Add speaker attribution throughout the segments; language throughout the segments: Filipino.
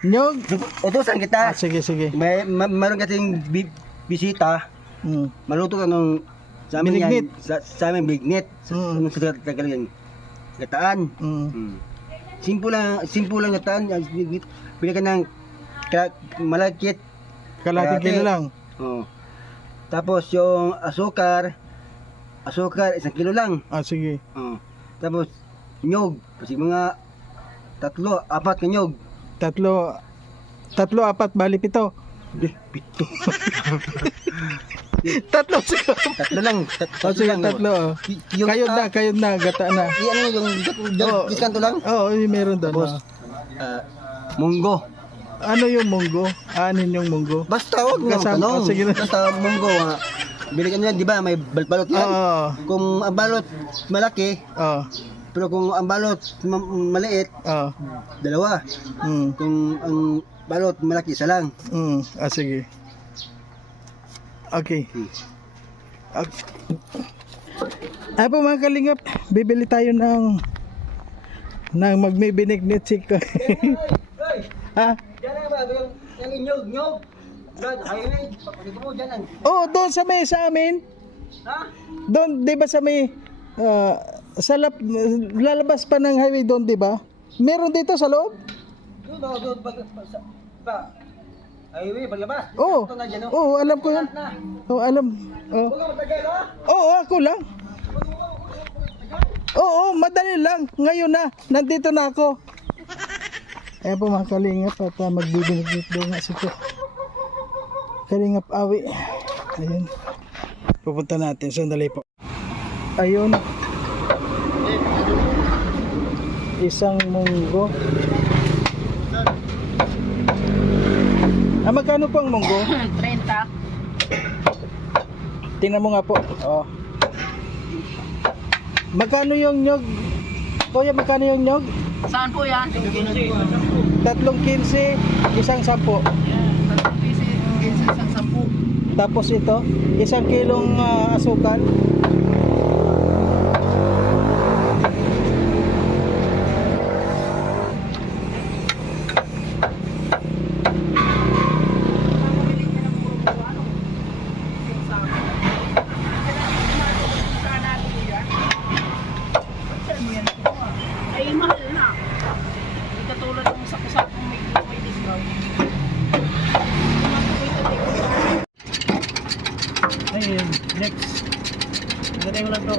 Speaker 1: Nyog?
Speaker 2: Utusan
Speaker 1: Ah,
Speaker 2: kita.
Speaker 1: sige, sige.
Speaker 2: May ma, meron kasing bi, bisita.
Speaker 1: Mm.
Speaker 2: Maluto ka nung sa amin
Speaker 1: Binignit.
Speaker 2: yan. Sa, sa amin bignit. Sa,
Speaker 1: Mm.
Speaker 2: mm. sa Tagalian. Gataan.
Speaker 1: Mm.
Speaker 2: Mm. Simple lang, simple lang gataan. Ah, Bili ka ng ka, malakit.
Speaker 1: Kalating kilo lang.
Speaker 2: Oh. Tapos yung asukar, asukar isang kilo lang.
Speaker 1: Ah, sige.
Speaker 2: Oh. Tapos nyog, kasi mga tatlo, apat na nyog.
Speaker 1: Tatlo, tatlo, apat, bali pito.
Speaker 2: Eh, pito.
Speaker 1: tatlo, siguro.
Speaker 2: tatlo lang. Tat,
Speaker 1: Oh, sige,
Speaker 2: lang.
Speaker 1: tatlo. oh.
Speaker 2: Y- Yung,
Speaker 1: Kayod na,
Speaker 2: ah,
Speaker 1: kayod na, gata na.
Speaker 2: y- ano yung yung
Speaker 1: Oo.
Speaker 2: diskanto lang?
Speaker 1: Oo, oh, meron doon.
Speaker 2: Tapos,
Speaker 1: oh.
Speaker 2: ah, munggo.
Speaker 1: Ano yung munggo? Anin yung munggo?
Speaker 2: Basta huwag
Speaker 1: Kasama-
Speaker 2: magtanong.
Speaker 1: oh, sige na.
Speaker 2: Basta munggo. Ha. Bili ka niyan, di ba? May bal- balot
Speaker 1: Oo.
Speaker 2: yan.
Speaker 1: Oh,
Speaker 2: Kung ang balot malaki,
Speaker 1: oh,
Speaker 2: pero kung ang balot ma- maliit,
Speaker 1: oh.
Speaker 2: dalawa.
Speaker 1: Mm,
Speaker 2: Kung ang balot malaki, isa lang.
Speaker 1: mm. Ah, sige. Okay. Okay. Ah po mga kalingap, bibili tayo ng ng magbibinig chick. ha?
Speaker 2: Diyan na ba? Yung, yung nyog. Brad, highway. Pagkakita mo, dyan ang...
Speaker 1: Oh, doon sa may sa amin.
Speaker 2: Ha?
Speaker 1: Doon, 'di ba sa may ah, sa lap, lalabas pa ng highway doon, 'di ba? Meron dito sa loob?
Speaker 2: Doon ba? Doon pag... sa- Pa. Highway, paglabas.
Speaker 1: Oo.
Speaker 2: Na dyan, oh.
Speaker 1: Oh, alam ko 'yan.
Speaker 2: Na.
Speaker 1: Oh, alam. Oh.
Speaker 2: Huwag ka matagal, ha?
Speaker 1: Oo, ako lang. Oo, madali lang. Ngayon na, nandito na ako. Ayan po mga kalingap at uh, magbibinig daw nga si ko. Kalingap awi. Ayun. Pupunta natin. Sandali po. Ayun. Isang munggo. Ah, magkano po ang munggo?
Speaker 3: 30.
Speaker 1: Tingnan mo nga po. Oh. Magkano yung nyog? Kuya, magkano yung nyog?
Speaker 3: Saan po yan?
Speaker 1: Tatlong 15, isang sampo.
Speaker 3: Isang sampu.
Speaker 1: Tapos ito, isang kilong ah, asukal.
Speaker 3: Ay, mahal na. Hindi katulad ng sakusakong may, may discount.
Speaker 1: Ayun, next. Ganyan mo lang to.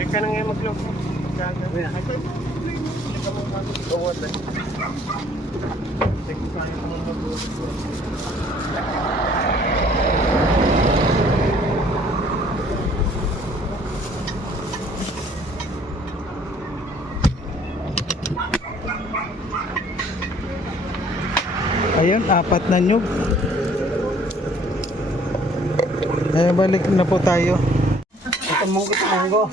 Speaker 1: Teka na ngayon mag-log. Ayun, apat na nyug. Ayun, balik na po tayo.
Speaker 2: Ito munggo, munggo.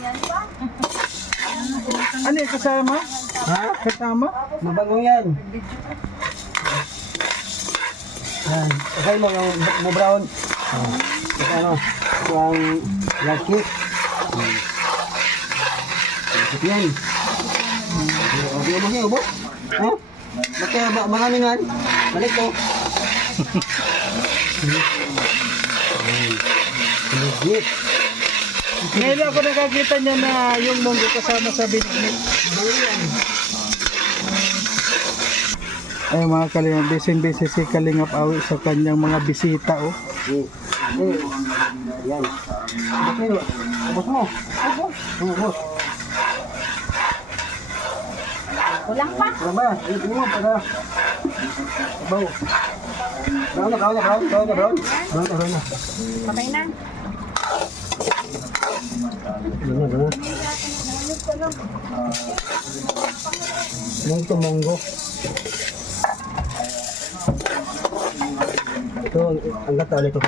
Speaker 1: Ano yung kasama?
Speaker 2: Ha?
Speaker 1: Kasama?
Speaker 2: Mabango yan. Yan. Okay mo yung mo brown. Oh. Ito ano, ito ang laki. Ito yan. Okay, niya, ubos. Ha? Bakit ba, marami nga? Balik ko. Legit.
Speaker 1: Ngayon ako nakakita niya na yung munggo kasama sa binignik. Ay mga kalingap, busy-busy si Kalingap Awi sa kanyang mga bisita oh.
Speaker 2: Yan. Ubos mo. Ubos. Ubos.
Speaker 4: Kulang pa.
Speaker 2: Ano ba? Ito mo para Baw. Brown na, brown na, brown, na. Brown na, brown na.
Speaker 4: Patay na.
Speaker 2: Ganyan, ganyan. Yung tumonggo. Ito, ang gata ulit ito.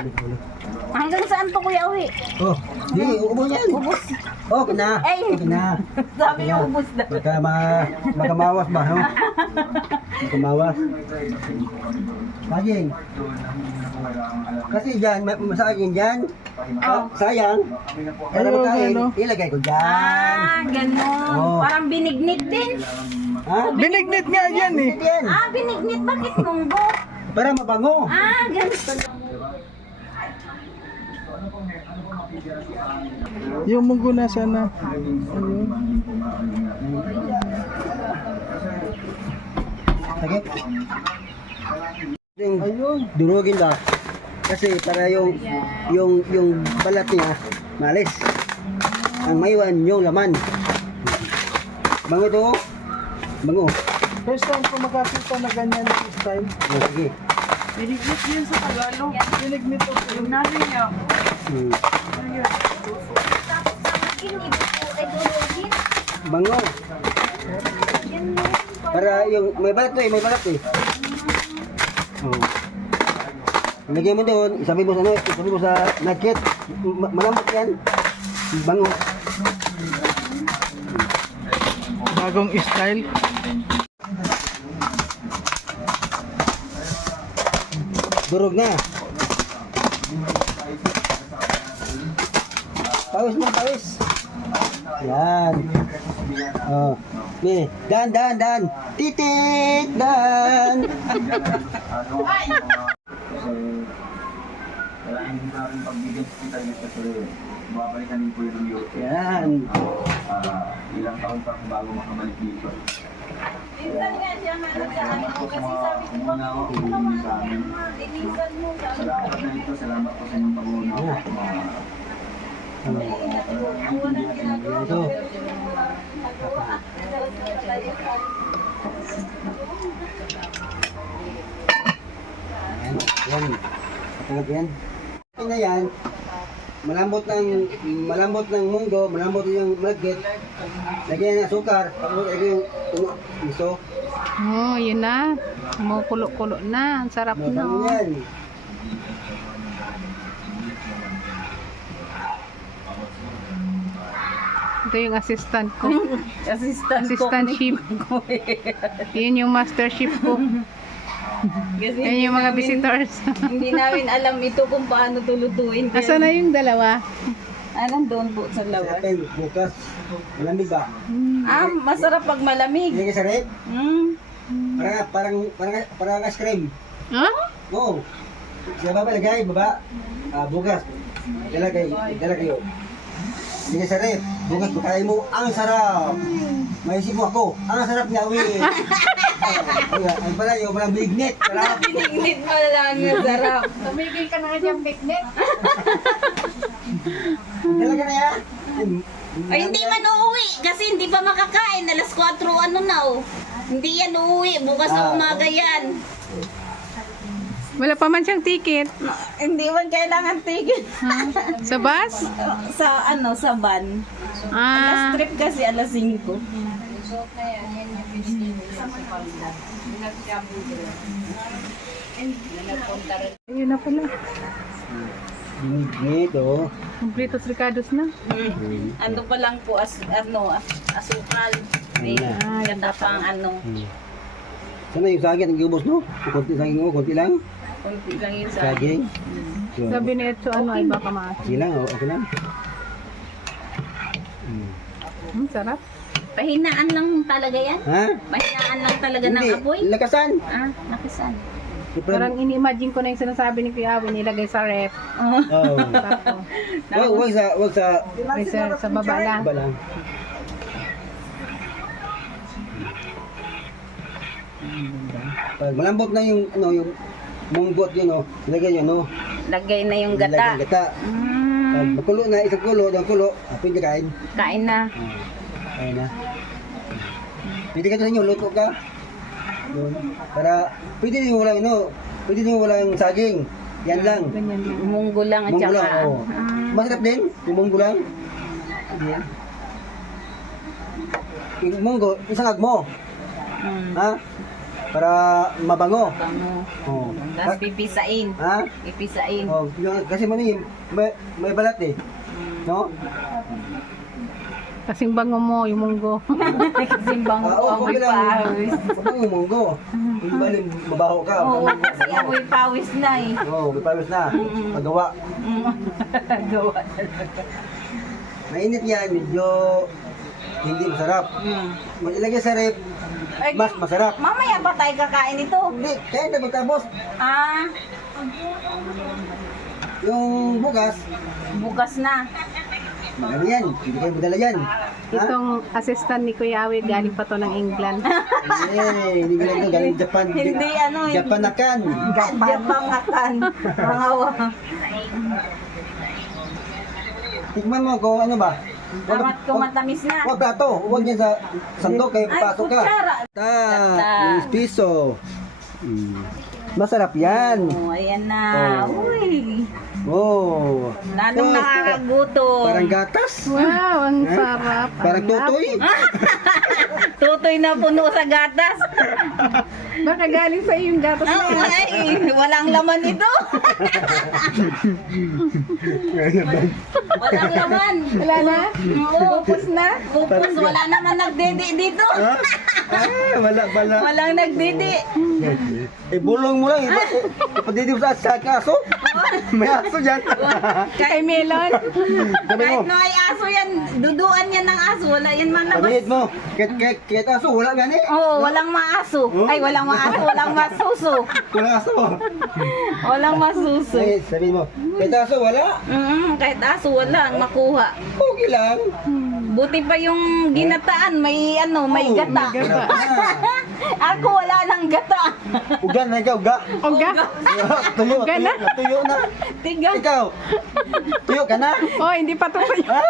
Speaker 4: Hanggang saan to kuya uwi?
Speaker 2: Oh, di, ubos yan.
Speaker 4: Ubus.
Speaker 2: Oh, kina.
Speaker 4: Ay.
Speaker 2: Kina.
Speaker 4: Sabi niya ubus na.
Speaker 2: Baka ma, makamawas ba, no? Makamawas. Saging. Kasi dyan, ma- masaging dyan.
Speaker 4: Oh.
Speaker 2: Sayang. Kaya
Speaker 1: Ayun,
Speaker 2: makain,
Speaker 1: ano?
Speaker 2: ilagay ko dyan.
Speaker 4: Ah, ganun.
Speaker 2: Oh.
Speaker 4: Parang binignit din.
Speaker 2: Ha?
Speaker 1: Binignit nga yan eh.
Speaker 2: Yan.
Speaker 4: Ah, binignit. Bakit munggo?
Speaker 2: Para mabango.
Speaker 4: Ah, ganito.
Speaker 1: Yung munggo na sana. Ayun.
Speaker 2: Sakit. Yung
Speaker 1: Ayun.
Speaker 2: durugin ba? Kasi para yung yung yung balat niya malis. Ang maiwan yung laman. Bango to. Bango.
Speaker 1: First time ko makakita na ganyan yung style.
Speaker 2: Oh, sige.
Speaker 3: Binignit yan sa Tagalog.
Speaker 1: Binignit ko.
Speaker 3: Yung namin niya.
Speaker 2: Hmm.
Speaker 4: Tapos sa akin, ibo po ay durugin.
Speaker 2: Bango. Para yung may balat to eh, may balat eh. Oh. Lagyan mo doon, isabi mo sa ano, isabi mo sa nugget. Ma- Malambot yan. Bango.
Speaker 1: Bagong style.
Speaker 2: Durog na. Pawis mo, pawis. Yan. Oh. Nih, dan, dan, dan. Titit, dan.
Speaker 5: Kaya hindi namin pagbigyan kita dito kasi babalikan din po yung Europe.
Speaker 2: Yan.
Speaker 5: Ah, ilang taon pa bago makabalik dito.
Speaker 4: Minsan siya sa ano, kasi sabi ko,
Speaker 5: Muna ako, sa amin.
Speaker 4: ko,
Speaker 5: Salamat na dito, salamat po sa inyong pag-uuna.
Speaker 2: Ano?
Speaker 4: walang ginagawa.
Speaker 2: Ito. Yan. Yan. Kapag yan. Ito na yan. Malambot ng malambot ng munggo, malambot yung malagkit. Lagyan ng asukar, tapos lagyan yung tuno, miso.
Speaker 6: Oh, yun na. Kumukulo-kulo na. Ang sarap na. Oh.
Speaker 2: yan.
Speaker 6: Ito yung assistant ko.
Speaker 4: Assistant ko.
Speaker 6: Assistant chef. Yun yung master chef ko.
Speaker 4: Kasi
Speaker 6: Yan yung mga visitors.
Speaker 4: hindi namin alam ito kung paano tulutuin.
Speaker 6: Asa na yung dalawa?
Speaker 4: Ah, nandun po sa
Speaker 2: Sa
Speaker 4: labas.
Speaker 2: atin, bukas. Malamig ba?
Speaker 4: Ah, masarap pag malamig.
Speaker 2: Hindi ka sa rep?
Speaker 4: Hmm.
Speaker 2: Parang, parang, parang, parang ice cream.
Speaker 6: Ha?
Speaker 2: Oo. Sa baba lagay, baba. Ah, bukas. Dala kayo, dala kayo. Sige sa rep, bukas pagkain mo, ang sarap. Maisip mo ako, ang sarap niya, uwi. Ay, ay pala, yung parang bignit. Sarap.
Speaker 4: Pinignit mo lang yung sarap.
Speaker 6: Tumigil ka na nga picnic.
Speaker 2: Dala ka na yan.
Speaker 4: Ay, hindi man uuwi kasi hindi pa makakain. Alas 4 ano na oh. Hindi yan uuwi. Bukas
Speaker 2: Ah.
Speaker 4: sa umaga yan.
Speaker 6: Wala pa man siyang ticket.
Speaker 4: Hindi man kailangan tigil.
Speaker 6: Ha? Sa bus?
Speaker 4: sa ano, sa van.
Speaker 6: Ah,
Speaker 4: Alas trip kasi alas 5.
Speaker 6: ayun na pala.
Speaker 2: Bignit, oh.
Speaker 6: Completos Ricardos na.
Speaker 4: Mm. Ano pa lang po as ano, as, asukal. May ganda pang ano.
Speaker 2: Hmm. Sana yung saging, ang ubos, no? Kunti saging mo, kunti lang.
Speaker 4: Kunti lang yun sa
Speaker 2: Saging.
Speaker 6: Sabi ni Etso, ano ay baka maas.
Speaker 2: Okay lang, oh, okay lang. Hmm.
Speaker 6: Hmm, sarap.
Speaker 4: Pahinaan lang talaga yan.
Speaker 2: Ha?
Speaker 4: Pahinaan lang talaga ng apoy.
Speaker 2: lakasan.
Speaker 4: Ah, nakisan.
Speaker 2: Siyempre,
Speaker 6: Parang ini-imagine ko na yung sinasabi ni Kuya Awi, nilagay sa ref.
Speaker 4: Oh.
Speaker 2: Oh.
Speaker 6: Tapos,
Speaker 2: Wag, wag sa, wag sa,
Speaker 6: freezer sa baba lang.
Speaker 2: ba lang. Pag malambot na yung, ano, yung munggot yun, oh, lagyan yun, oh.
Speaker 4: Lagay na yung gata.
Speaker 2: yung gata.
Speaker 4: Mm,
Speaker 2: makulo na, isang kulo, isang kulo, ah, pwede kain.
Speaker 4: kain na.
Speaker 2: Ah, kain na. Pwede ka sa inyo, luto ka. Yun. Para, pwede din walang, ano, pwede din walang saging. Yan lang.
Speaker 4: Munggo lang at
Speaker 2: Munggo
Speaker 4: saka.
Speaker 2: lang, oo. Masarap din, yung munggo lang. Yan. Yung munggo, isang agmo.
Speaker 4: Mm.
Speaker 2: Ha? Para mabango.
Speaker 4: Bango.
Speaker 2: Oo.
Speaker 4: Tapos pipisain.
Speaker 2: Ha?
Speaker 4: Pipisain.
Speaker 2: Oh, yung, kasi mani, may, may balat eh. No?
Speaker 6: Kasing bango mo, yung munggo.
Speaker 4: Kasing bango
Speaker 2: Ah, oo,
Speaker 4: amoy
Speaker 2: okay lang.
Speaker 4: pawis.
Speaker 2: Huwag yung munggo. Hindi ba yung mabaho ka?
Speaker 4: Oo, kasi amoy pawis na eh.
Speaker 2: Oo, oh, may pawis na. Paggawa.
Speaker 4: Gawa.
Speaker 2: Mainit yan, medyo hindi masarap.
Speaker 4: Mm.
Speaker 2: Kung ilagay sa rep,
Speaker 4: Ay,
Speaker 2: mas masarap.
Speaker 4: Mamaya ba tayo kakain ito?
Speaker 2: Hindi, kaya na magtapos.
Speaker 4: Ah,
Speaker 2: Yung bukas,
Speaker 4: bukas na.
Speaker 2: ano yan, hindi kayo madala yan. Ha?
Speaker 6: Itong assistant ni Kuya Awit, galing pa to ng England.
Speaker 2: Eh, hindi ko lang galing Japan.
Speaker 4: Hindi ano, hindi.
Speaker 2: Japan na kan.
Speaker 4: Japangakan. Pangawa.
Speaker 2: Tikman mo kung ano ba.
Speaker 4: Amat ko matamis na.
Speaker 2: Huwag plato, huwag niya sa sandok, kayo
Speaker 4: Ay,
Speaker 2: pasok ka.
Speaker 4: kutsara.
Speaker 2: Ta, is piso. Mm. Masarap yan.
Speaker 4: Oh, ayan na.
Speaker 2: Oh.
Speaker 4: Uy.
Speaker 2: Oh.
Speaker 4: Lalong
Speaker 2: Yes,
Speaker 4: nakakagutom.
Speaker 2: Parang gatas.
Speaker 6: Wow, ang
Speaker 2: Eh?
Speaker 6: sarap.
Speaker 2: Parang tutoy.
Speaker 4: Tutoy na puno sa gatas.
Speaker 6: Baka galing sa iyo yung gatas na
Speaker 4: Oh,
Speaker 6: yan.
Speaker 4: ay, walang laman ito. walang laman.
Speaker 6: Wala na?
Speaker 4: Oo,
Speaker 6: Upos na?
Speaker 4: Upos, wala naman nagdidi dito.
Speaker 2: Ah, wala, wala.
Speaker 4: Walang nagdidi.
Speaker 2: Eh, bulong mo lang. Iba, ipadidi mo sa sa kaso. May aso dyan.
Speaker 6: Kay Melon?
Speaker 2: Sabi mo,
Speaker 4: Kahit ay aso yan, duduan yan ng aso. Wala yan man labas.
Speaker 2: sabihin mo, kahit, kahit, kahit aso, wala gani.
Speaker 4: Oo, walang maaso. Ay, walang maaso, walang masuso.
Speaker 2: Wala aso.
Speaker 4: Walang masuso.
Speaker 2: Eh, sabihin mo, kahit aso, wala.
Speaker 4: Mm, kahit aso, wala ang makuha.
Speaker 2: Okay lang.
Speaker 4: Buti pa yung ginataan, may ano, may
Speaker 2: Oh,
Speaker 4: gata.
Speaker 2: may gata.
Speaker 4: Ako wala nang gata.
Speaker 2: Uga na ikaw, uga.
Speaker 6: Oga?
Speaker 2: Tuyo,
Speaker 6: Uga
Speaker 2: tuyo,
Speaker 6: na?
Speaker 2: tuyo na.
Speaker 4: Tiga.
Speaker 2: Ikaw, tuyo ka na.
Speaker 6: Oh, hindi pa.
Speaker 2: Ah,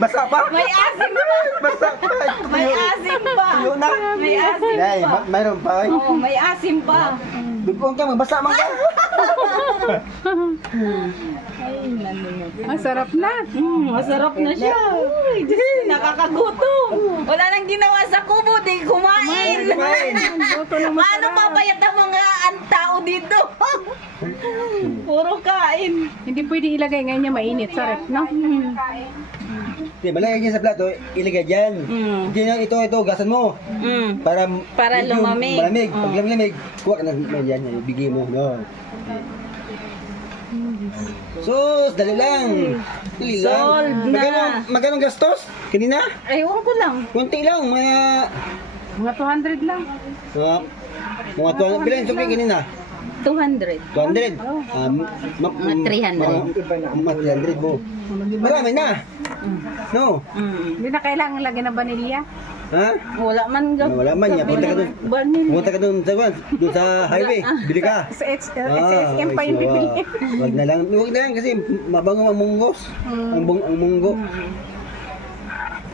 Speaker 2: Basa pa.
Speaker 4: May asim pa.
Speaker 2: Basa pa.
Speaker 4: May
Speaker 2: Tuyo.
Speaker 4: asim pa.
Speaker 2: Tuyo na.
Speaker 4: May asim
Speaker 2: Ay,
Speaker 4: pa.
Speaker 2: ma- mayroon pa. eh.
Speaker 4: Oo, may asim pa.
Speaker 2: Dugong ka, magbasa man ka.
Speaker 6: Ang sarap na.
Speaker 4: Mm, masarap na siya. Uy, Diyos ko, nakakagutom. Wala nang ginawa sa kubo, di kumain.
Speaker 2: Kumain.
Speaker 6: Na
Speaker 4: Paano papayat ang mga ang tao dito? Puro kain.
Speaker 6: Hindi pwede ilagay ngayon niya mainit sa ref, no?
Speaker 2: Di, malagay niya sa plato, ilagay dyan.
Speaker 4: Mm.
Speaker 2: Hindi na ito, ito, gasan mo.
Speaker 4: Mm.
Speaker 2: Para,
Speaker 4: Para
Speaker 2: medyo
Speaker 4: lumamig.
Speaker 2: Malamig. Pag lamig, kuha ka yan, yan, ibigay mo. No. Sus, dali lang. Dali lang.
Speaker 4: Solved na.
Speaker 2: Magkano, magkano gastos? Kanina?
Speaker 4: Ewan ko lang.
Speaker 2: Kunti lang, mga...
Speaker 6: Mga 200 lang.
Speaker 2: Mga, mga tuwan, bilang sukli kanina?
Speaker 4: 200.
Speaker 2: 200. Um, ma,
Speaker 4: Mga 300.
Speaker 2: Mga, mga 300 mo. Marami na. No?
Speaker 4: Mm.
Speaker 6: Hindi na kailangan lagyan ng vanilya.
Speaker 2: Ha?
Speaker 4: Wala man ga.
Speaker 2: Wala man niya. Punta ka doon.
Speaker 4: Vanilla.
Speaker 2: Pumunta ka doon sa, doon sa highway. Bili ka.
Speaker 6: Sa H-
Speaker 2: Ah,
Speaker 6: SSM pa yung bibili.
Speaker 2: Wag na lang. Wag na lang kasi mabango ang munggos. Ang, bung, ang munggo.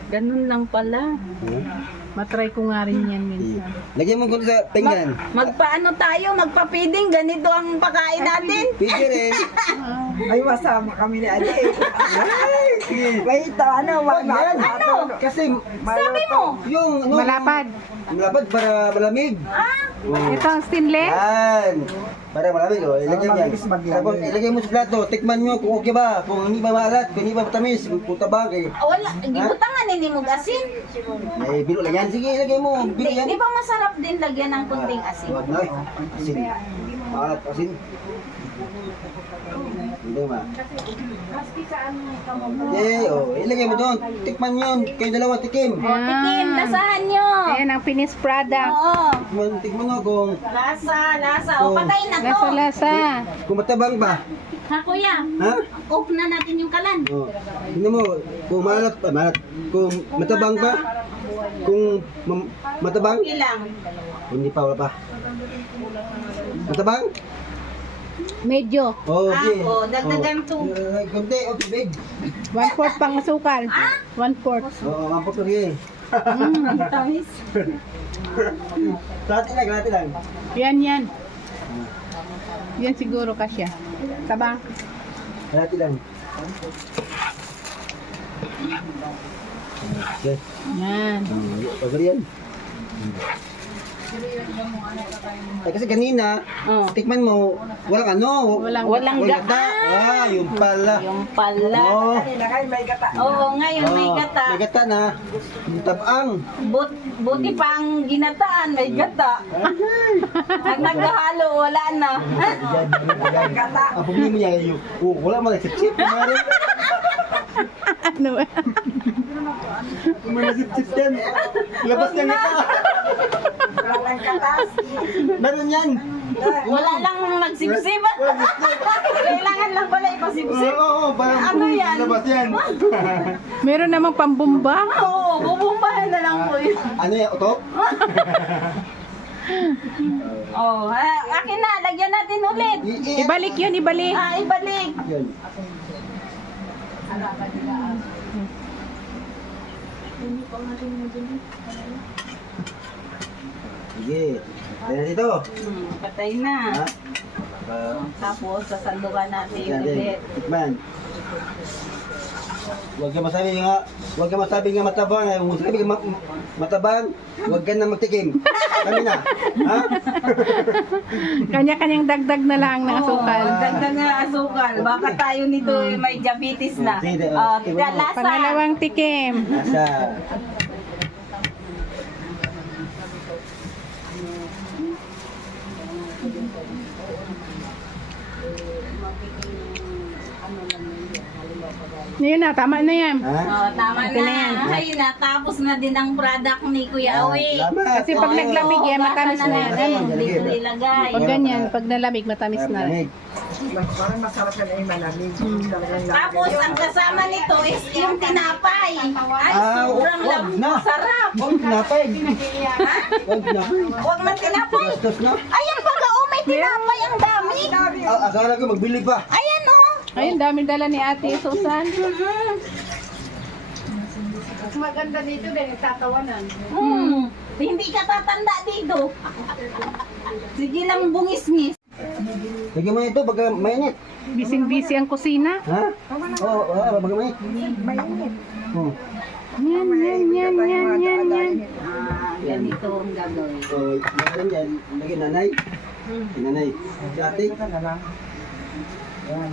Speaker 4: Ganun lang pala.
Speaker 2: Hmm.
Speaker 6: Matry ko nga rin yan minsan.
Speaker 2: Lagyan mo ko sa pinggan.
Speaker 4: Magpaano tayo, magpa-feeding, ganito ang pakain natin.
Speaker 2: Pwede rin.
Speaker 7: Ay, masama kami ni Ate. Wait, ano,
Speaker 2: wag yan.
Speaker 4: Ano?
Speaker 2: Kasi
Speaker 4: Sabi mo,
Speaker 2: yung ano,
Speaker 6: Malapad.
Speaker 2: malapad para malamig.
Speaker 4: ah,
Speaker 2: Oh.
Speaker 6: Ito ang stainless.
Speaker 2: Yan. Para malamig, oh. Ilagay mo yan.
Speaker 7: mabilis.
Speaker 2: Tapos ilagay mo sa plato. Tikman nyo kung okay ba. Kung hindi ba maalat, kung hindi ba matamis, kung tabang kay.
Speaker 4: wala, gibutangan ni mo asin.
Speaker 2: Eh, bilo lang yan. Sige, ilagay mo. Bilo
Speaker 4: Di,
Speaker 2: yan.
Speaker 4: di ba masarap din lagyan ng kunting asin?
Speaker 2: Wag na, eh. Asin. Maalat, asin. Hindi ma. Okay, oh. Ilagay mo doon. Tikman nyo yun. Kayo dalawa, tikim.
Speaker 4: O, tikim, lasahan nyo.
Speaker 6: Ayan ang finished product.
Speaker 4: Oo,
Speaker 2: Tikman, tikman nyo kung,
Speaker 4: lasa, lasa. O,
Speaker 2: Oh.
Speaker 4: patay na to.
Speaker 6: Lasa-lasa.
Speaker 2: kung matabang ba.
Speaker 4: Ha, kuya,
Speaker 2: Ha?
Speaker 4: off na natin yung kalan.
Speaker 2: Oh. Tingnan mo, kung maalat pa, maalat. Kung matabang ba, kung mam- matabang,
Speaker 4: Ilang?
Speaker 2: hindi pa, wala pa. Matabang?
Speaker 6: Medyo.
Speaker 2: Oh, okay.
Speaker 4: Ako, dagdagan to.
Speaker 2: Uh, kunti, okay, big.
Speaker 6: One fourth pang asukal. One fourth.
Speaker 2: Oo, oh, mampok na sige.
Speaker 4: Tamis.
Speaker 2: Lati lang, lati lang.
Speaker 6: Yan, yan. Yan siguro kasya. Taba.
Speaker 2: Lati lang. Okay.
Speaker 6: Yan.
Speaker 2: Pagod yan. Eh, kasi kanina,
Speaker 4: Oh.
Speaker 2: tikman mo, walang ano,
Speaker 6: Walang-
Speaker 4: Walang gata.
Speaker 2: Ah, yung pala.
Speaker 4: Yung pala.
Speaker 2: Oh.
Speaker 7: May gata.
Speaker 4: Oo, ngayon may
Speaker 2: Oh,
Speaker 4: gata.
Speaker 2: May gata na. Tabang.
Speaker 4: But, buti pa ang ginataan, may gata. Pag naghahalo, wala na.
Speaker 2: Ang problema niya, yung, oh, wala mo nagsip-sip. May
Speaker 6: Ano ba?
Speaker 2: may nasip-sip yan. Labas.
Speaker 7: Walang katas.
Speaker 2: Meron yan.
Speaker 4: Wala lang magsipsip. Kailangan lang pala ipasipsip.
Speaker 2: oo, oo, parang
Speaker 4: Ano yan?
Speaker 2: labas yan.
Speaker 6: Meron namang pambumba.
Speaker 4: Oo, bubumbahan na lang po yun.
Speaker 2: ano yan, utok?
Speaker 4: Oh, akin na, lagyan natin ulit.
Speaker 6: Ibalik yun, ibalik.
Speaker 4: Ah, ibalik.
Speaker 2: Yan. Sige. Kaya dito.
Speaker 4: Hmm, patay na.
Speaker 2: Ha?
Speaker 4: Tapos, sasandukan natin
Speaker 2: yan
Speaker 4: ulit.
Speaker 2: Tikman. Huwag ka masabi nga, huwag ka masabi nga matabang, eh. huwag sabi ma- matabang, huwag ka na magtikim. Kami na. Ha?
Speaker 6: Kanya-kanyang dagdag na lang ng asukal.
Speaker 4: Oh, dagdag na asukal. Baka tayo nito eh, may diabetes na.
Speaker 2: Sige,
Speaker 4: Oh,
Speaker 2: tikman mo.
Speaker 4: lasa.
Speaker 6: Pangalawang tikim.
Speaker 2: Nasa.
Speaker 6: Yun na, tama na yan.
Speaker 2: Ha?
Speaker 4: Oh, tama
Speaker 6: Okay
Speaker 4: na.
Speaker 6: na yan.
Speaker 4: Ay, natapos na din ang product ni Kuya.
Speaker 2: Salamat.
Speaker 6: Kasi pag
Speaker 2: Oo.
Speaker 6: naglamig yan, matamis na yan.
Speaker 4: Ano?
Speaker 2: Ano?
Speaker 4: Dito ilagay.
Speaker 6: Pag ganyan, pag nalamig, matamis na.
Speaker 2: Lamig.
Speaker 7: Mas- Parang masarap yan ay malamig. Talagang lagi.
Speaker 4: Tapos, ang kasama nito is yung tinapay. Ay,
Speaker 2: Ah,
Speaker 4: sobrang
Speaker 2: wag
Speaker 4: lam-
Speaker 2: na.
Speaker 4: sarap.
Speaker 2: Huwag na, peg. Huwag na.
Speaker 4: Huwag man tinapay.
Speaker 2: Gastos na.
Speaker 4: Ayan baga, oh, may tinapay ang dami.
Speaker 2: Ah, akala ko magbili pa.
Speaker 4: Ayan, oh.
Speaker 6: Ayun, dami dala ni Ate Susan.
Speaker 3: Maganda dito din, tatawanan.
Speaker 4: Hmm. Hindi ka tatanda dito. Sige lang bungis-ngis.
Speaker 2: Lagyan mo ito pagka mainit.
Speaker 6: Bising-busy ang kusina.
Speaker 2: Ha? Oo, oh, oh, pagka mainit.
Speaker 7: Mainit.
Speaker 2: Hmm.
Speaker 6: Yan, yan, yan, yan, yan, yan.
Speaker 4: Ah, ganito ang gagawin.
Speaker 2: So, meron yan. Lagyan nanay. Nanay. Si ate.
Speaker 7: Yan.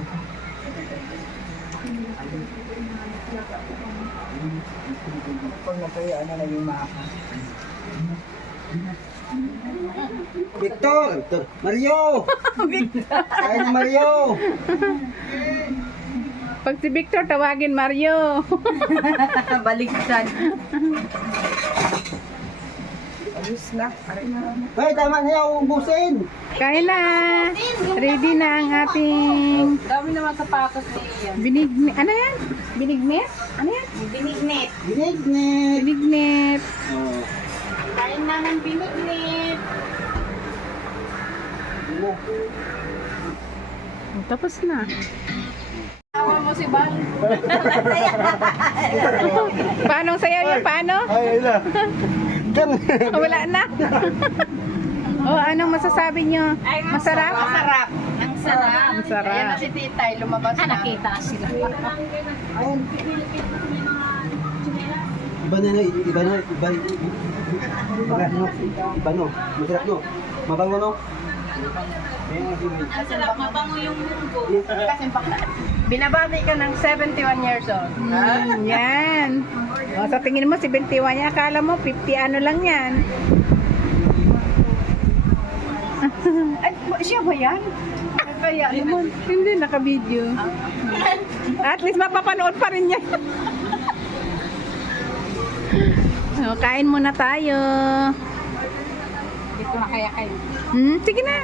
Speaker 7: Natuyo, ano na yung.
Speaker 2: Victor! Victor! Mario! Na Mario!
Speaker 6: Pag si Victor, tawagin Mario.
Speaker 4: Baliktad.
Speaker 7: Ayos na. Aray na.
Speaker 2: Ay, tama na yan. Ubusin!
Speaker 6: Kain na. Ready na ang ating
Speaker 3: Dami naman sapatos ni Ian.
Speaker 6: binig... Ano yan? Binignet? Ano yan?
Speaker 4: Binignet.
Speaker 2: Binignet!
Speaker 6: Binignet.
Speaker 2: Oh.
Speaker 4: Kain na ng binignet.
Speaker 2: Ano?
Speaker 6: Tapos na.
Speaker 3: Tawa mo si Bal.
Speaker 6: Paano sayaw niya? Paano?
Speaker 2: Ay, ayun na. Kan.
Speaker 6: Wala na. oh, anong masasabi niyo?
Speaker 4: Ay,
Speaker 6: Masarap?
Speaker 4: Masarap. Ang sarap.
Speaker 6: Ang sarap.
Speaker 3: Ayan na si Titay, lumabas
Speaker 4: Ah,
Speaker 3: na.
Speaker 4: nakita sila.
Speaker 2: Iba na na, iba na, iba. Iba no, iba no. Masarap no. Mabango no.
Speaker 4: Ang sarap, mabango yung munggo.
Speaker 3: Binabati ka ng 71 years old.
Speaker 6: Mm, yan. O, sa tingin mo, si 21 yan. Akala mo, 50 ano lang yan.
Speaker 3: Ay, siya ba yan? Kaya,
Speaker 6: Limon. Hindi, naka-video. At least mapapanood pa rin yan. o, kain muna tayo.
Speaker 3: Dito na kaya kayo.
Speaker 6: Hmm, sige na.